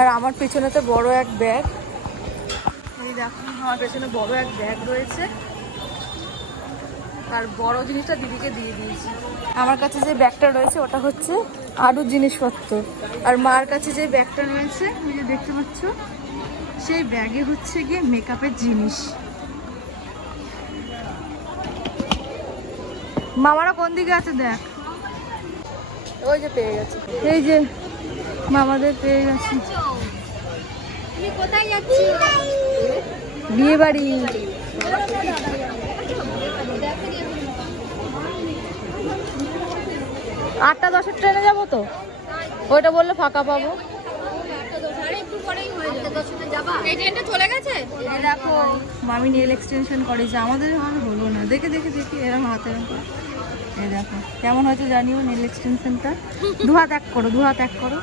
আর আমার পেছনে তো বড় এক ব্যাগ, এই দেখো আমার পেছনে বড় এক ব্যাগ রয়েছে। আর বড় জিনিসটা দিদিকে দিয়ে দিয়েছি। আমার কাছে যে ব্যাগটা রয়েছে ওটা হচ্ছে আরও জিনিসপত্র, আর মার কাছে যে ব্যাগটা রয়েছে ওই যে দেখতে পাচ্ছ, সেই ব্যাগে হচ্ছে গিয়ে মেকআপের জিনিস। মামারা কোন দিকে আছে দেখ, ওই যে পেয়ে গেছে, এই যে মামাদের পেয়ে গেছে। তুমি কোথায় যাচ্ছি? বিয়ে বাড়ি। 8:10 ট্রেনে যাবো তো, ওইটা বললে ফাঁকা পাবো। এই ট্রেনটা চলে গেছে। এই দেখো মামি নেল এক্সটেনশন করেছে, আমাদের আর হলো না। দেখে দেখে দেখি এরকম হাতে, এই দেখো কেমন হয়েছে জানিও নেল এক্সটেনশনটা। 2 হাত এক করো, 2 হাত এক করো।